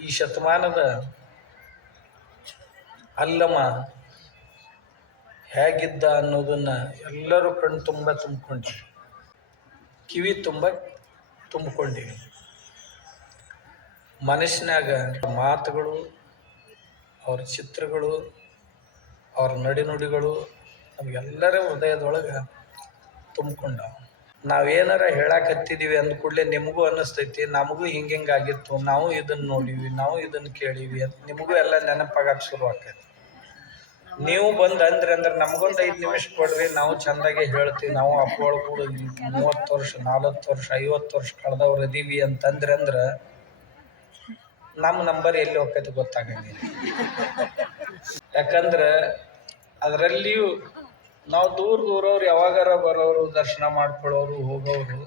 ಈ ಶತಮಾನದ ಅಲ್ಲಮ ಹೇಗಿದ್ದ ಅನ್ನೋದನ್ನ ಎಲ್ಲರೂ ಕಣ್ಣು ತುಂಬ ತುಂಬಿಕೊಂಡಿವಿ ಕಿವಿ ತುಂಬ ತುಂಬಿಕೊಂಡಿವಿ ಮನಸ್ಸಿನಾಗ ಮಾತುಗಳು, ಅವ್ರ ಚಿತ್ರಗಳು, ಅವ್ರ ನಡಿನುಡಿಗಳು, ನಮಗೆಲ್ಲರ ಹೃದಯದೊಳಗೆ ತುಂಬಿಕೊಂಡವು. ನಾವೇನಾರ ಹೇಳಕತ್ತಿದೀವಿ ಅಂದ ಕೂಡಲೇ ನಿಮಗೂ ಅನ್ನಿಸ್ತೈತಿ, ನಮಗೂ ಹಿಂಗೆ ಆಗಿತ್ತು, ನಾವು ಇದನ್ನು ನೋಡೀವಿ, ನಾವು ಇದನ್ನು ಕೇಳೀವಿ ಅಂತ ನಿಮಗೂ ಎಲ್ಲ ನೆನಪಾಗಕ್ಕೆ ಶುರು ಆಕೈತಿ. ನೀವು ಬಂದು ಅಂದ್ರೆ ಅಂದ್ರೆ ನಮಗೊಂದು ಐದು ನಿಮಿಷ ಕೊಡ್ರಿ, ನಾವು ಚಂದಾಗೆ ಹೇಳ್ತೀವಿ, ನಾವು ಅಪ್ಪಗಳು ಕೂಡ ಮೂವತ್ತು ವರ್ಷ ನಾಲ್ವತ್ತು ವರ್ಷ, ಐವತ್ತು ವರ್ಷ ಕಳೆದವ್ರು ಅದೀವಿ ಅಂತಂದ್ರೆ ಅಂದ್ರೆ ನಮ್ಮ ನಂಬರ್ ಎಲ್ಲಿ ಹೋಗ್ತೈತಿ ಗೊತ್ತಾಗಂಗಿಲ್ಲ. ಯಾಕಂದ್ರೆ ಅದರಲ್ಲಿಯೂ ನಾವು ದೂರ ದೂರವ್ರು ಯಾವಾಗಾರ ಬರೋರು, ದರ್ಶನ ಮಾಡ್ಕೊಳ್ಳೋರು, ಹೋಗೋರು,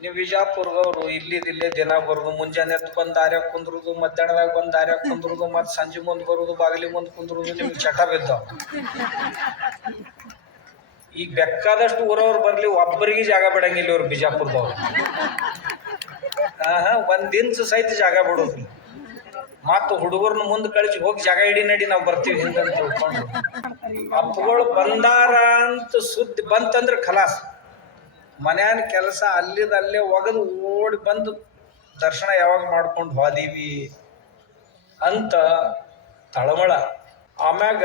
ನೀವು ವಿಜಾಪುರದವ್ರು ಇಲ್ಲಿದಿಲ್ಲೇ ದಿನ ಬರೋದು ಮುಂಜಾನೆ ಬಂದು ದಾರ್ಯಾಗ ಕುಂದ್ರುದು ಮಧ್ಯಾಹ್ನದಾಗ ಬಂದು ದಾರ್ಯಾಗ ಕುಂದ್ರುದು ಮತ್ತು ಸಂಜೆ ಮುಂದೆ ಬರೋದು ಬಾಗಿಲಿ ಮುಂದೆ ಕುಂದ್ರುದು, ನಿಮ್ಗೆ ಚಟ ಬಿದ್ದಾವ. ಈಗ ಬೇಕಾದಷ್ಟು ಊರವ್ರು ಬರಲಿ ಒಬ್ಬರಿಗೆ ಜಾಗ ಬಿಡಂಗಿಲ್ಲ ಇವ್ರು ಬಿಜಾಪುರದವ್ರು. ಹಾ ಹಾ ಒಂದು ಸಹಿತ ಜಾಗ ಬಿಡೋದಿಲ್ಲ ಮತ್ತು ಹುಡುಗರ್ನ ಮುಂದೆ ಕಳಿಸಿ ಹೋಗಿ ಜಾಗ ಇಡಿ ನಡಿ ನಾವು ಬರ್ತೀವಿ ಹಿಂದಂತ ತಿಳ್ಕೊಂಡು. ಅಪ್ಪಗಳು ಬಂದಾರ ಅಂತ ಸುದ್ದಿ ಬಂತಂದ್ರೆ ಖಲಾಸ್. ಮನ್ಯಾನ ಕೆಲಸ ಅಲ್ಲಿದ ಅಲ್ಲೇ ಒಗದು ಓಡಿ ಬಂದು ದರ್ಶನ ಯಾವಾಗ ಮಾಡ್ಕೊಂಡು ಹೋದೀವಿ ಅಂತ ತಳಮಳ. ಆಮ್ಯಾಗ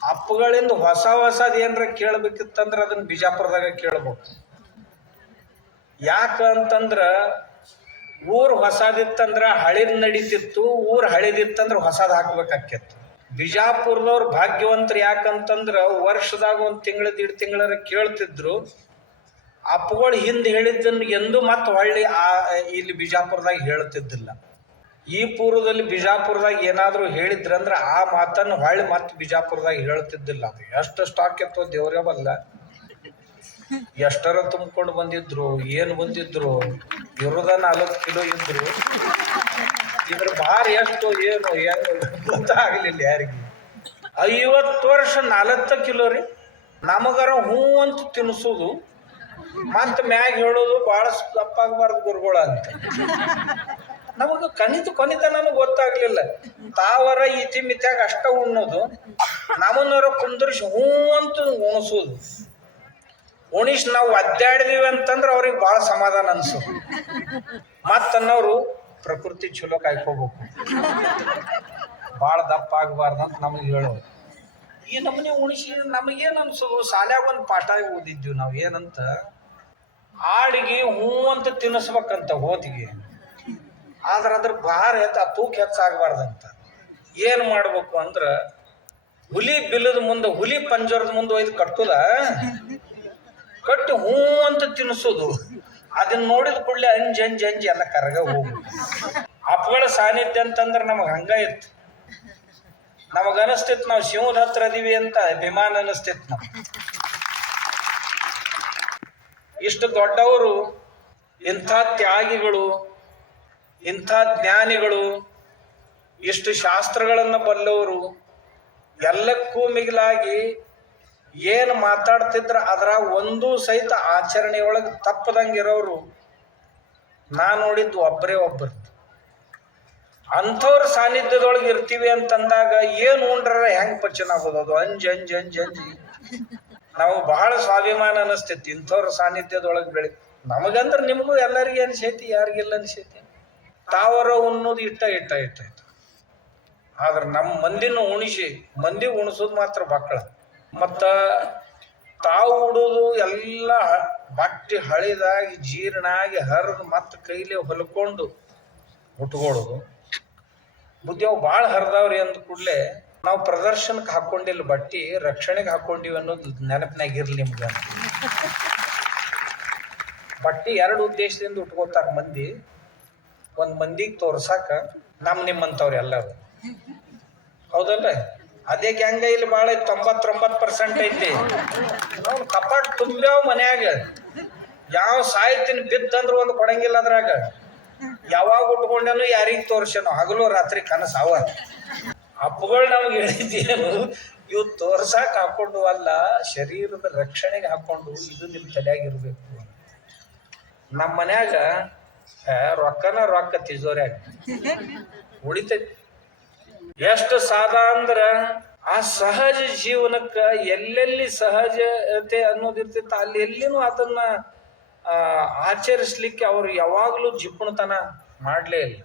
ಅಪ್ಪಗಳಿಂದ ಹೊಸ ಹೊಸದು ಏನಾರ ಕೇಳ್ಬೇಕಿತ್ತಂದ್ರೆ ಅದನ್ನ ಬಿಜಾಪುರದಾಗ ಕೇಳ್ಬೇಕು. ಯಾಕ ಅಂತಂದ್ರ ಊರ್ ಹೊಸದಿತ್ತಂದ್ರ ಹಳಿದ್ ನಡೀತಿತ್ತು, ಊರು ಹಳೇದಿತ್ತಂದ್ರೆ ಹೊಸದು ಹಾಕ್ಬೇಕಾಕಿತ್ತು ಬಿಜಾಪುರದವ್ರು ಭಾಗ್ಯವಂತರು ಯಾಕಂತಂದ್ರ ವರ್ಷದಾಗ ಒಂದು ತಿಂಗಳ, ದೀಡ್ ತಿಂಗಳರ ಕೇಳ್ತಿದ್ರು, ಅಪ್ಪಗಳು ಹಿಂದೆ ಹೇಳಿದ್ದನ್ನು ಎಂದು ಮತ್ತೆ ಹೊಳ್ಳಿ ಆ, ಇಲ್ಲಿ ಬಿಜಾಪುರದಾಗ ಹೇಳ್ತಿದ್ದಿಲ್ಲ. ಈ ಪೂರ್ವದಲ್ಲಿ ಬಿಜಾಪುರದಾಗ ಏನಾದರೂ ಹೇಳಿದ್ರಂದ್ರೆ ಆ ಮಾತನ್ನು ಹೊಳ್ಳಿ ಮತ್ತೆ ಬಿಜಾಪುರದಾಗ ಹೇಳ್ತಿದ್ದಿಲ್ಲ. ಅದು ಎಷ್ಟು ಸ್ಟಾಕ್ ಇತ್ತು ದೇವರೇ ಬಲ್ಲ. ಎಷ್ಟರ ತುಂಬಿಕೊಂಡು ಬಂದಿದ್ರು, ಏನು ಬಂದಿದ್ರು, ಇರೋದ ನಾಲ್ಕು ಕಿಲೋ ಇದ್ರು. ಇದ್ರ ಭಾರ ಎಷ್ಟು ಏನು ಏನು ಗೊತ್ತಾಗಲಿಲ್ಲ ಯಾರಿಗೆ. ಐವತ್ತು ವರ್ಷ ನಾಲ್ಕು ಕಿಲೋ ರೀ. ನಮಗರ ಹೂ ಅಂತ ತಿನ್ನಿಸೋದು ಮತ್ತೆ ಮ್ಯಾಗ ಹೇಳೋದು, ಭಾಳ ತಪ್ಪಾಗಬಾರ್ದು ಗುರುಗಳ ಅಂತ. ನಮಗೆ ಕಣಿತ ಕೊನಿತನೂ ಗೊತ್ತಾಗ್ಲಿಲ್ಲ. ತಾವರ ಇತಿ ಮಿತ್ಯಾಗ ಅಷ್ಟ ಉಣ್ಣೋದು. ನಮ್ಮನ್ನವರ ಕುಂದರ್ಸಿ ಹೂ ಅಂತ ಉಣಿಸೋದು. ಉಣಿಸ್ ನಾವು ಒದ್ದಾಡಿದೀವಿ ಅಂತಂದ್ರೆ ಅವ್ರಿಗೆ ಭಾಳ ಸಮಾಧಾನ ಅನ್ಸು. ಮತ್ತನ್ನೋರು, ಪ್ರಕೃತಿ ಚಲೋ ಕಾಯ್ಕೋಬೇಕು. ಭಾಳ ದಪ್ಪ ಆಗಬಾರ್ದು ಅಂತ ನಮಗೆ ಹೇಳೋದು ಈ ನಮ್ಮನೆ ಉಣಿಸಿ ನಮಗೇನು ಅನ್ಸೋದು? ಶಾಲ್ಯಾಗ ಒಂದು ಪಾಠ ಓದಿದ್ವಿ ನಾವು ಏನಂತ ಆಡಿಗೆ ಹೂ ಅಂತ ತಿನ್ನಿಸ್ಬೇಕಂತ ಹೋತಿಗೆ ಆದ್ರೆ ಅದ್ರ ಭಾರ ಎತ್ತ ತೂಕ ಹೆಚ್ಚಾಗಬಾರ್ದಂತ. ಏನು ಮಾಡ್ಬೇಕು ಅಂದ್ರೆ, ಹುಲಿ ಬಿಲ್ಲದ ಮುಂದೆ, ಹುಲಿ ಪಂಜರದ ಮುಂದೆ ಒಯ್ದು ಕಟ್ಟಿ ಹೂ ಅಂತ ತಿನ್ನಿಸೋದು. ಅದನ್ನ ನೋಡಿದ ಕೂಡಲೇ ಅಂಜ್ ಅಂಜ್ ಅಂಜ್ ಎಲ್ಲ ಕರಗ ಹೋಗು ಅಪ್ಗಳ ಸಾನ್ನಿಧ್ಯ ಅಂತಂದ್ರೆ ನಮಗೆ ಹಂಗ ಇತ್ತು. ನಮಗ ಅನಿಸ್ತಿತ್ತು ನಾವು ಶಿವನ ಹತ್ರ ಅದೀವಿ ಅಂತ ಅಭಿಮಾನ ಅನಿಸ್ತಿತ್ತು ನಾವು ಇಷ್ಟು ದೊಡ್ಡವರು, ಇಂಥ ತ್ಯಾಗಿಗಳು, ಇಂಥ ಜ್ಞಾನಿಗಳು, ಇಷ್ಟು ಶಾಸ್ತ್ರಗಳನ್ನು ಬಲ್ಲವರು, ಎಲ್ಲಕ್ಕೂ ಮಿಗಿಲಾಗಿ ಏನು ಮಾತಾಡ್ತಿದ್ರ ಅದರ ಒಂದು ಸಹಿತ ಆಚರಣೆಯೊಳಗೆ ತಪ್ಪದಂಗಿರೋರು ನಾ ನೋಡಿದ್ದು ಒಬ್ಬರೇ ಒಬ್ಬರು ಅಂಥವ್ರ ಸಾನ್ನಿಧ್ಯದೊಳಗೆ ಇರ್ತೀವಿ ಅಂತಂದಾಗ ಏನು ಉಂಡ್ರ ಹೆಂಗೆ ಪಚನ ಆಗೋದು ಅದು? ಅಂಜ್ ಅಂಜ್ ಅಂಜ್, ಅಂಜಿ. ನಾವು ಬಹಳ ಸ್ವಾಭಿಮಾನ ಅನಿಸ್ತೈತಿ ಇಂಥವ್ರ ಸಾನ್ನಿಧ್ಯದೊಳಗೆ ಬೆಳಿ. ನಮಗಂದ್ರೆ ನಿಮಗೂ ಎಲ್ಲರಿಗೆ ಅನಿಸೈತಿ, ಯಾರಿಗೆಲ್ಲ ಅನಿಸೈತಿ. ತಾವರ ಉಣ್ಣೋದು ಇಟ್ಟ ಇಟ್ಟ ಇಟ್ಟ ಇಟ್ಟ. ಆದ್ರೆ ನಮ್ಮ ಮಂದಿನ ಉಣಿಸಿ, ಮಂದಿ ಉಣಿಸೋದು ಮಾತ್ರ ಮಕ್ಕಳ ಮತ್ತು ತಾವು ಉಡೋದು ಎಲ್ಲ ಬಟ್ಟೆ ಹಳಿದಾಗಿ ಜೀರ್ಣಾಗಿ ಹರಿದು ಮತ್ತೆ ಕೈಲಿ ಹೊಲ್ಕೊಂಡು ಉಟ್ಕೊಳ್ಳೋದು ಬುದ್ಧಿಯವು ಭಾಳ ಹರಿದವ್ರಿ ಅಂದ ಕೂಡಲೇ ನಾವು ಪ್ರದರ್ಶನಕ್ಕೆ ಹಾಕೊಂಡಿಲ್ಲ ಬಟ್ಟಿ, ರಕ್ಷಣೆಗೆ ಹಾಕೊಂಡಿವಿ ಅನ್ನೋದು ನೆನಪಿನಾಗಿರ್ಲಿ ನಿಮ್ಗೆ. ಬಟ್ಟಿ ಎರಡು ಉದ್ದೇಶದಿಂದ ಉಟ್ಕೋತಾರ ಮಂದಿ. ಒಂದು ಮಂದಿಗೆ ತೋರ್ಸಾಕ ನಮ್ಮ ನಿಮ್ಮಂಥವ್ರು ಎಲ್ಲರೂ. ಹೌದಲ್ಲ? ಅದೇ ಗ್ಯಾಂಗ ಇಲ್ಲಿ ಭಾಳ ಐತಿ? ತೊಂಬತ್ತೊಂಬತ್ತು ಪರ್ಸೆಂಟ್ ಐತಿ. ನಾವು ಕಪಾಟ್ ತುಂಬ್ಯಾವ ಮನ್ಯಾಗ. ಯಾವ ಸಾಯ್ತೀನಿ ಬಿದ್ದಂದ್ರೆ ಒಂದು ಕೊಡಂಗಿಲ್ಲ ಅದ್ರಾಗ. ಯಾವಾಗ ಉಟ್ಕೊಂಡನು ಯಾರಿಗೆ ತೋರ್ಸೇನು ಹಗಲು ರಾತ್ರಿ ಕನಸು ಅವ. ಹಬ್ಬಗಳು ನಮ್ಗೆ ಹೇಳಿದ್ದೇನು. ಇವು ತೋರ್ಸಾಕ್ ಹಾಕೊಂಡು ಅಲ್ಲ, ಶರೀರದ ರಕ್ಷಣೆಗೆ ಹಾಕೊಂಡು ಇದು ನಿಮ್ಮ ತಲೆಯಾಗಿರ್ಬೇಕು ನಮ್ಮ ಮನ್ಯಾಗ ರೊಕ್ಕನ ರೊಕ್ಕ ತಿಜೋರ್ಯಾಗ. ಉಳಿತೈತಿ. ಎಷ್ಟು ಸಾದ ಅಂದ್ರ ಆ ಸಹಜ ಜೀವನಕ್ಕ ಎಲ್ಲೆಲ್ಲಿ ಸಹಜತೆ ಅನ್ನೋದಿರ್ತಿತ್ತ ಅಲ್ಲಿ ಎಲ್ಲಿನೂ ಅದನ್ನ ಆಚರಿಸ್ಲಿಕ್ಕೆ ಅವ್ರು ಯಾವಾಗಲೂ ಜಿಪುಣತನ ಮಾಡಲೇ ಇಲ್ಲ.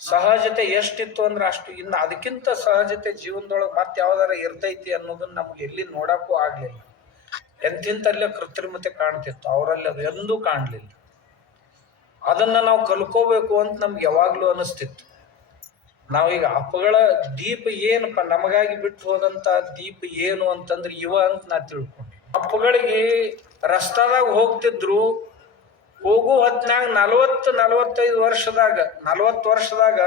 ಸಹಜತೆ ಎಷ್ಟಿತ್ತು ಅಂದ್ರೆ ಅಷ್ಟು ಇನ್ನು ಅದಕ್ಕಿಂತ ಸಹಜತೆ ಜೀವನದೊಳಗೆ ಮತ್ತೆ ಯಾವ್ದಾರ ಇರ್ತೈತಿ ಅನ್ನೋದನ್ನ ನಮ್ಗೆ ಎಲ್ಲಿ ನೋಡಕ್ಕೂ ಆಗ್ಲಿಲ್ಲ. ಎಂತಿಂತಲ್ಲೇ ಕೃತ್ರಿಮತೆ ಕಾಣ್ತಿತ್ತು, ಅವರಲ್ಲಿ ಅದು ಎಂದೂ ಕಾಣಲಿಲ್ಲ. ಅದನ್ನ ನಾವು ಕಲ್ಕೋಬೇಕು ಅಂತ ನಮ್ಗೆ ಯಾವಾಗ್ಲೂ ಅನಿಸ್ತಿತ್ತು. ನಾವೀಗ ಅಪ್ಪಗಳ ದೀಪ ಏನಪ್ಪ ನಮಗಾಗಿ ಬಿಟ್ಟು ಹೋದಂತ ದೀಪ ಏನು ಅಂತಂದ್ರೆ ಇವ ಅಂತ ನಾ ತಿಳ್ಕೊಂಡೆ. ಅಪ್ಪಗಳಿಗೆ ರಸ್ತಾದಾಗ ಹೋಗ್ತಿದ್ರು, ಹೋಗು ಹೊತ್ನ್ಯಾಗ ನಲವತ್ತು, ನಲವತ್ತೈದು ವರ್ಷದಾಗ, ನಲವತ್ತು ವರ್ಷದಾಗ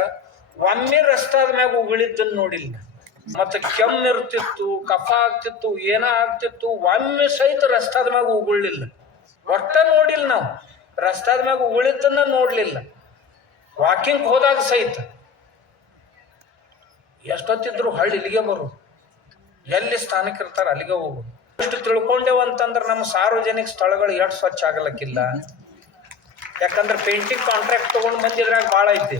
ಒಮ್ಮೆ ರಸ್ತಾದ ಮ್ಯಾಗ ಉಗುಳಿದ್ದನ್ನು ನೋಡಿಲ್ಲ. ಮತ್ತೆ ಕೆಮ್ಮು ಇರ್ತಿತ್ತು, ಕಫ ಆಗ್ತಿತ್ತು, ಏನ ಆಗ್ತಿತ್ತು, ಒಮ್ಮೆ ಸಹಿತ ರಸ್ತಾದ ಮ್ಯಾಗ ಉಗುಳಿಲ್ಲ. ಒಟ್ಟ ನೋಡಿಲ್ಲ ನಾವು. ರಸ್ತಾದ ಮ್ಯಾಗ ಉಗುಳಿದ್ದನ್ನ ನೋಡ್ಲಿಲ್ಲ. ವಾಕಿಂಗ್ ಹೋದಾಗ ಸಹಿತ. ಎಷ್ಟೊತ್ತಿದ್ರು ಹಳ್ಳಿ ಇಲ್ಲಿಗೆ ಬರು. ಎಲ್ಲಿ ಸ್ಥಾನಕ್ಕೆ ಇರ್ತಾರೆ ಅಲ್ಲಿಗೆ ಹೋಗೋದು ಇಷ್ಟು ತಿಳ್ಕೊಂಡೇವು ಅಂತಂದ್ರೆ ನಮ್ಮ ಸಾರ್ವಜನಿಕ ಸ್ಥಳಗಳು ಎಷ್ಟು ಸ್ವಚ್ಛ ಆಗಲಕ್ಕಿಲ್ಲ. ಯಾಕಂದ್ರೆ ಪೇಂಟಿಂಗ್ ಕಾಂಟ್ರಾಕ್ಟ್ ತಗೊಂಡು ಬಂದಿದ್ರಾಗ ಭಾಳ ಐತಿ.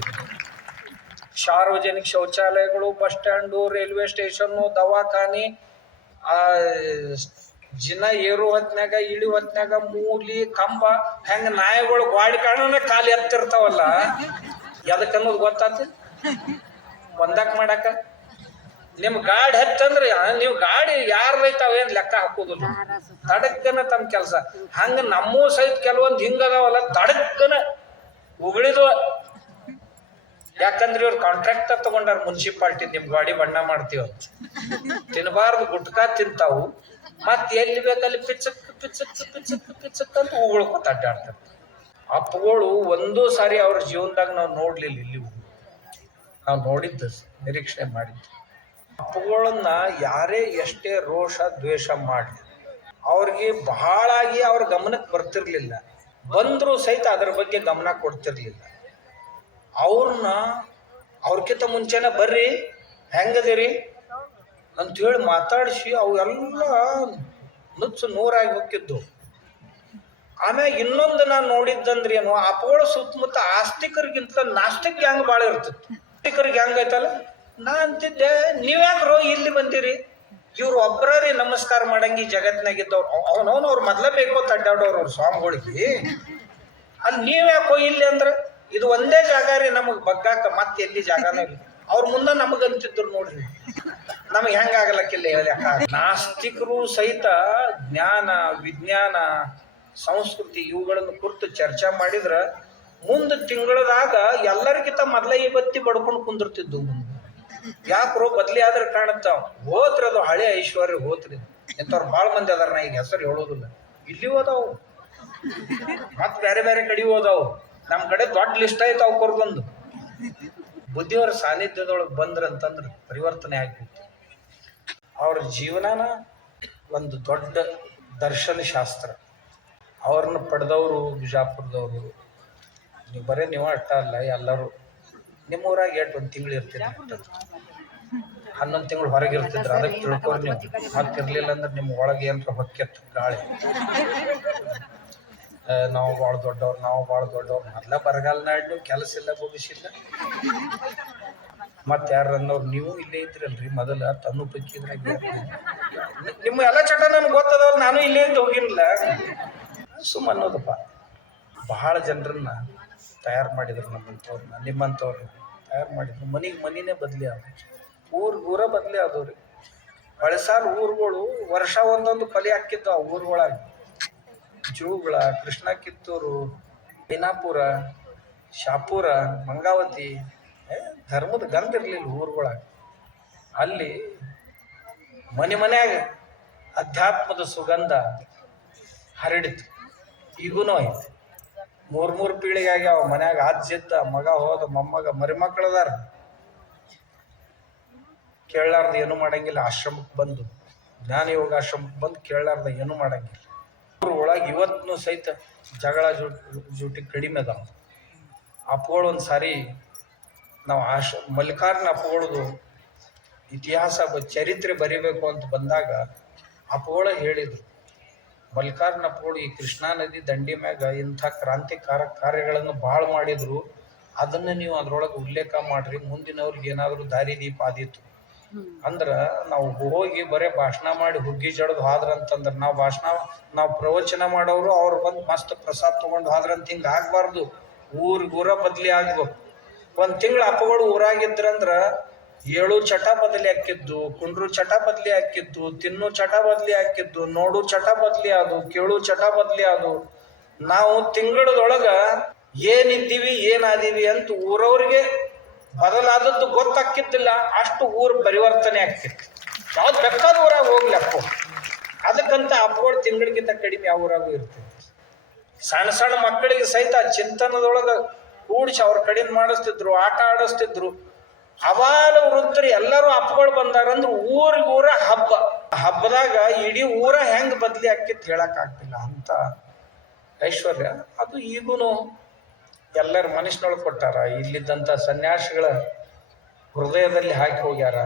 ಸಾರ್ವಜನಿಕ ಶೌಚಾಲಯಗಳು, ಬಸ್ ಸ್ಟ್ಯಾಂಡು ರೈಲ್ವೆ ಸ್ಟೇಷನ್ನು ದವಾಖಾನಿ, ಆ, ಜಿನ ಏರು ಹೊತ್ನ್ಯಾಗ, ಇಳಿ ಹೊತ್ನಾಗ ಮೂಲಿ, ಕಂಬ, ಹೆಂಗ ನಾಯಿಗಳು ಗಾಡಿ ಕಾಣ ಖಾಲಿ ಎತ್ತಿರ್ತಾವಲ್ಲ. ಎದಕ್ಕೆ ಅನ್ನೋದು ಗೊತ್ತಾತ ಒಂದಾಕ್ ಮಾಡಾಕ? ನಿಮ್ ಗಾಡಿ ಹತ್ತಂದ್ರೆ ನೀವು ಗಾಡಿ ಯಾರ್ದೈತೆ ಅವೇನ್ ಲೆಕ್ಕ ಹಾಕೋದಿಲ್ಲ. ತಡಕ್ಕನ ತಮ್ಮ ಕೆಲಸ. ಹಂಗ ನಮ್ಮೂ ಸಹಿತ ಕೆಲವೊಂದು ಹಿಂಗದಾವಲ್ಲ ತಡಕ್ಕನ ಉಗುಳಿದು. ಯಾಕಂದ್ರೆ ಇವ್ರು ಕಾಂಟ್ರಾಕ್ಟ್ ತಗೊಂಡಾರ ಮುನ್ಸಿಪಾಲ್ಟಿ ನಿಮ್ ಗಾಡಿ ಬಣ್ಣ ಮಾಡ್ತೀವ ತಿನ್ನಬಾರ್ದು ಗುಟ್ಕಾ ತಿಂತಾವು. ಮತ್ ಎಲ್ಲಿ ಬೇಕಲ್ಲಿ ಪಿಚ್ಚಕ್ ಪಿಚ್ಚಕ್ ಪಿಚ್ಚಕ್ ಪಿಚ್ಚಕ್ ಅಂತ ಉಗುಳ್ಕೊತ ಅಡ್ಡಾಡ್ತಾರೆ. ಅಪ್ಪಗಳು ಒಂದೂ ಸಾರಿ ಅವ್ರ ಜೀವನದಾಗ ನಾವು ನೋಡ್ಲಿಲ್ಲ ಇಲ್ಲಿ. ನಾವು ನೋಡಿದ್ದು ನಿರೀಕ್ಷೆ ಮಾಡಿದ್ದು. ಅಪ್ಪುಗಳನ್ನ ಯಾರೇ ಎಷ್ಟೇ ರೋಷ, ದ್ವೇಷ ಮಾಡಲಿ, ಅವ್ರಿಗೆ ಬಹಳಾಗಿ ಅವ್ರ ಗಮನಕ್ಕೆ ಬರ್ತಿರ್ಲಿಲ್ಲ. ಬಂದ್ರು ಸಹಿತ ಅದ್ರ ಬಗ್ಗೆ ಗಮನ ಕೊಡ್ತಿರ್ಲಿಲ್ಲ. ಅವ್ರನ್ನ ಅವ್ರಕ್ಕಿಂತ ಮುಂಚೆನೇ ಬರ್ರಿ, ಹೆಂಗದಿರಿ ಅಂತ ಹೇಳಿ ಮಾತಾಡಿಸಿ ಅವೆಲ್ಲ ನುಚ್ಚು ನೂರಾಗಿ ಹೋಗಿದ್ದು ಆಮ್ಯಾಗ ಇನ್ನೊಂದು ನಾನು ನೋಡಿದ್ದಂದ್ರೆ ಏನು ಅಪ್ಪಗಳ ಸುತ್ತಮುತ್ತ ಆಸ್ತಿಕರಿಗಿಂತ ನಾಸ್ತಿಕ ಗ್ಯಾಂಗ್ ಭಾಳ ಇರ್ತಿತ್ತು. ಆಸ್ತಿಕರಿಗೆ ಹೆಂಗೈತಲ್ಲ? ನಾ ಅಂತಿದ್ದೆ, ನೀವ್ಯಾಕ್ರೋ ಇಲ್ಲಿ ಬಂದಿರಿ? ಇವ್ರು ಒಬ್ಬರೇ ನಮಸ್ಕಾರ ಮಾಡಂಗಿ ಜಗತ್ನಾಗಿದ್ದವ್ರು ಅವನವನು ಅವ್ರು ಮೊದ್ಲ ಬೇಕೋ ಅಡ್ಡಾಡೋರು ಅವ್ರ ಸ್ವಾಮಿಗಳಿಗೆ. ಅಲ್ಲಿ ನೀವ್ಯಾಕೋ ಇಲ್ಲಿ ಅಂದ್ರೆ? ಇದು ಒಂದೇ ಜಾಗ ರೀ ನಮಗೆ ಬಗ್ಗಾಕ, ಮತ್ತೆ ಎಲ್ಲಿ ಜಾಗನೂ ಇಲ್ಲ. ಅವ್ರ ಮುಂದೆ ನಮಗ್ ಅಂತಿದ್ರು ನೋಡ್ರಿ. ನಮಗೆ ಹೆಂಗಾಗಲಕ್ಕಿಲ್ಲ ಯಾಕ ನಾಸ್ತಿಕರು ಸಹಿತ ಜ್ಞಾನ, ವಿಜ್ಞಾನ, ಸಂಸ್ಕೃತಿ ಇವುಗಳನ್ನು ಕುರಿತು ಚರ್ಚೆ ಮಾಡಿದ್ರ ಮುಂದೆ ತಿಂಗಳದಾಗ ಎಲ್ಲರಿಗಿಂತ ಮೊದ್ಲ ಈ ಬತ್ತಿ ಬಡ್ಕೊಂಡು ಕುಂದಿರ್ತಿದ್ದು ಯಾಕ್ರೋ ಬದ್ಲಿ ಆದ್ರೆ ಕಾಣುತ್ತಾವ ಹೋತ್ರ ಅದು ಹಳೆ ಐಶ್ವರ್ಯ, ಹೋತ್ರಿ. ಎಂತವ್ರು ಭಾಳ ಮಂದಿ ಅದಾರ ನಾ ಈಗ ಹೆಸರು ಹೇಳೋದಿಲ್ಲ. ಇಲ್ಲಿ ಹೋದಾವು ಮತ್ ಬೇರೆ ಬೇರೆ ಕಡೆ ಹೋದಾವು ನಮ್ಮ ಕಡೆ ದೊಡ್ಡ ಲಿಸ್ಟ್ ಆಯ್ತು ಅವು ಕೊರ್ಗೊಂದು ಬುದ್ಧಿಯವರ ಸಾನ್ನಿಧ್ಯದೊಳಗೆ ಬಂದ್ರಂತಂದ್ರೆ ಪರಿವರ್ತನೆ ಆಗ್ಬಿಟ್ಟು ಅವ್ರ ಜೀವನನ ಒಂದು ದೊಡ್ಡ ದರ್ಶನ ಶಾಸ್ತ್ರ ಅವ್ರನ್ನ ಪಡೆದವರು ಬಿಜಾಪುರದವರು ನೀವು ಬರೀ ನೀವು ಅಟ್ಟ ಅಲ್ಲ, ಎಲ್ಲರೂ. ನಿಮ್ಮ ಊರಾಗ ಎಷ್ಟು ಒಂದು ತಿಂಗಳು ಇರ್ತಿದ್ರು? ಹನ್ನೊಂದು ತಿಂಗಳು ಹೊರಗೆ ಇರ್ತಿದ್ರು ಅದಕ್ಕೆ ತಿಳ್ಕೊಂಡು ನೀವು. ಮತ್ತೆ ಇರ್ಲಿಲ್ಲ ಅಂದ್ರೆ ನಿಮ್ಮ ಒಳಗೆ ಏನರ ಹೊಕ್ಕೆತ್ತು ಗಾಳಿ. ನಾವು ಭಾಳ ದೊಡ್ಡವ್ರು, ನಾವು ಭಾಳ ದೊಡ್ಡವ್ರು. ಮೊದಲ ನೀವು ಕೆಲಸ ಇಲ್ಲ, ಮುಗಿಸಿಲ್ಲ. ಮತ್ತೆ ಯಾರು ಅನ್ನೋರು, ನೀವು ಇಲ್ಲೇ ಇದ್ರಲ್ರಿ ಮೊದಲ ತನ್ನು ಪಕ್ಕಿದ್ರೆ ನಿಮ್ಮ ಎಲ್ಲ ಚಟ ನನ್ಗೆ ಗೊತ್ತದಲ್ಲ ನಾನು ಇಲ್ಲೇ ಇದ್ದು ಹೋಗಿರಲಿಲ್ಲ. ಸುಮ್ಮನ್ನೋದಪ್ಪ ಬಹಳ ಜನರನ್ನ ತಯಾರು ಮಾಡಿದ್ರು ನಮ್ಮಂಥವ್ರನ್ನ ನಿಮ್ಮಂಥವ್ರನ್ನ ತಯಾರು ಮಾಡಿದ್ರು. ಮನಿಗೆ ಮನಿನೇ ಬದಲಿ ಆದ ಊರಿಗೆ ಊರ ಬದಲಿ ಆದವ್ರಿ ಹಳಸಾಲ್ ಊರುಗಳು ವರ್ಷ ಒಂದೊಂದು ಕೊಲೆ ಹಾಕಿದ್ದು ಆ ಊರುಗಳಾಗಿ. ಜೂಗಳ ಕೃಷ್ಣ ಕಿತ್ತೂರು ಬಿನಾಪುರ ಶಾಪುರ, ಮಂಗಾವತಿ ಧರ್ಮದ ಗಂಧ ಇರಲಿಲ್ಲ ಊರುಗಳಾಗ. ಅಲ್ಲಿ ಮನೆ ಮನೆಯಾಗ ಅಧ್ಯಾತ್ಮದ ಸುಗಂಧ ಹರಡಿತು. ಈಗೂ ಐತಿ. ಮೂರ್ ಮೂರು ಪೀಳಿಗೆ ಆಗ್ಯಾವ ಮನ್ಯಾಗ ಅಜ್ಜಿದ್ದ ಮಗ ಹೋದ ಮೊಮ್ಮಗ ಮರಿಮಕ್ಕಳದಾರ ಕೇಳಲಾರ್ದ ಏನು ಮಾಡಂಗಿಲ್ಲ ಆಶ್ರಮಕ್ಕೆ ಬಂದು, ಜ್ಞಾನ ಯೋಗ ಆಶ್ರಮಕ್ಕೆ ಬಂದು ಕೇಳಲಾರ್ದ ಏನು ಮಾಡಂಗಿಲ್ಲ. ಅವ್ರ ಒಳಗೆ ಇವತ್ತು ಸಹಿತ ಜಗಳ ಜೂಟ್ ಕಡಿಮೆ ಅದಾವ. ಅಪ್ಪಗಳು ಒಂದು ಸಾರಿ ನಾವು ಆಶ ಮಲ್ಲಿಕಾರ್ನ ಅಪ್ಪಗಳದು ಇತಿಹಾಸ ಚರಿತ್ರೆ ಬರಿಬೇಕು ಅಂತ ಬಂದಾಗ ಅಪ್ಪಗಳ ಹೇಳಿದ್ರು ಅಪ್ಪಗಳು ಈ ಕೃಷ್ಣಾ ನದಿ ದಂಡಿ ಮ್ಯಾಗ ಇಂಥ ಕ್ರಾಂತಿಕಾರಕ ಕಾರ್ಯಗಳನ್ನು ಭಾಳ ಮಾಡಿದ್ರು, ಅದನ್ನ ನೀವು ಅದರೊಳಗೆ ಉಲ್ಲೇಖ ಮಾಡ್ರಿ, ಮುಂದಿನವ್ರಿಗೆ ಏನಾದರೂ ದಾರಿ ದೀಪ ಆದೀತು. ಅಂದ್ರ ನಾವು ಹೋಗಿ ಬರೇ ಭಾಷಣ ಮಾಡಿ ಹುಗ್ಗಿ ಜಡದು ಹಾದ್ರ ಅಂತಂದ್ರ ನಾವು ಭಾಷಣ, ನಾವು ಪ್ರವಚನ ಮಾಡೋರು ಅವ್ರು ಬಂದು ಮಸ್ತ್ ಪ್ರಸಾದ ತಗೊಂಡು ಹೋದ್ರಂತ ಹಿಂಗ ಆಗ್ಬಾರ್ದು. ಊರ್ಗೂರ ಊರ ಬದ್ಲಿ ಆಗ್ಬೇಕು. ಒಂದ್ ತಿಂಗಳ ಅಪ್ಪಗಳು ಊರಾಗಿದ್ರಂದ್ರ ಏಳು ಚಟ ಬದಲಿ ಹಾಕಿದ್ದು, ಕುಂಡ್ರು ಚಟ ಬದಲಿ ಹಾಕಿದ್ದು, ತಿನ್ನು ಚಟ ಬದಲಿ ಹಾಕಿದ್ದು, ನೋಡು ಚಟ ಬದಲಿ ಅದು, ಕೇಳು ಚಟ ಬದಲಿ ಆದು ನಾವು ತಿಂಗಳದೊಳಗ ಏನಿದ್ದೀವಿ, ಏನಾದೀವಿ ಅಂತ ಊರವ್ರಿಗೆ ಬದಲಾದದ್ದು ಗೊತ್ತಾಕಿದ್ದಿಲ್ಲ ಅಷ್ಟು ಊರು ಪರಿವರ್ತನೆ ಆಗ್ತಿತ್ತು. ಯಾವ್ದು ಬೆಕ್ಕದ ಊರಾಗ ಹೋಗ್ಲಿ ಅಪ್ಪ. ಅದಕ್ಕಂತ ಅಪ್ಪಗಳು ತಿಂಗಳಿಗಿಂತ ಕಡಿಮೆ ಯಾವ ಊರಾಗೂ ಇರ್ತದೆ ಸಣ್ಣ ಸಣ್ಣ ಮಕ್ಕಳಿಗೆ ಸಹಿತ ಚಿಂತನದೊಳಗ ಕೂಡಿಸಿ ಅವ್ರ ಕಡಿಮೆ ಮಾಡಿಸ್ತಿದ್ರು, ಆಟ ಆಡಿಸ್ತಿದ್ರು. ಅವಾಲ ವೃತ್ತರು ಎಲ್ಲರೂ ಅಪ್ಪಗಳು ಬಂದಾರಂದ್ರೆ ಊರಿಗೆ ಊರ ಹಬ್ಬ. ಹಬ್ಬದಾಗ ಇಡೀ ಊರ ಹೆಂಗ್ ಬದ್ಲಿ ಆಕಿತ್ ಹೇಳಕ್ ಆಗ್ತಿಲ್ಲ ಅಂತ ಐಶ್ವರ್ಯ, ಅದು ಈಗೂ ಎಲ್ಲರ ಮನಸ್ಸಿನೊಳಗೆ ಕೊಟ್ಟಾರ. ಇಲ್ಲಿದ್ದಂಥ ಸನ್ಯಾಸಿಗಳ ಹೃದಯದಲ್ಲಿ ಹಾಕಿ ಹೋಗ್ಯಾರ.